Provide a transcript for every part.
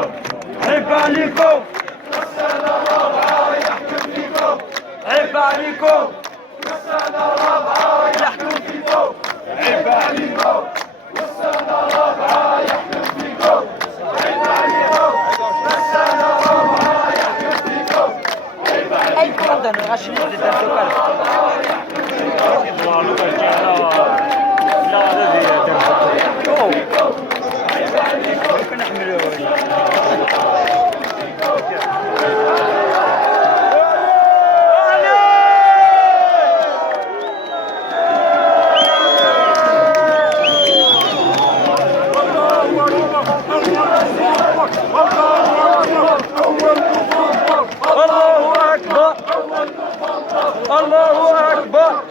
عيب عليكم عيب عليكم يحكم فيكم عيب عليكم اي كوردن غاشي نقول الله أكبر الله أكبر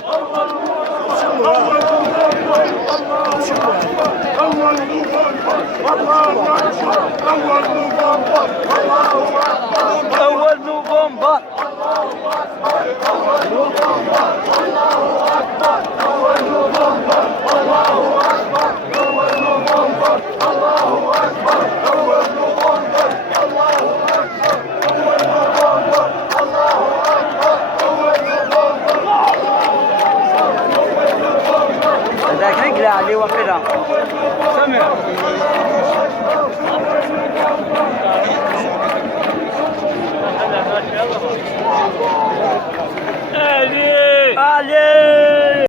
أول نوفمبر هذاك نقلع عليه وقيلا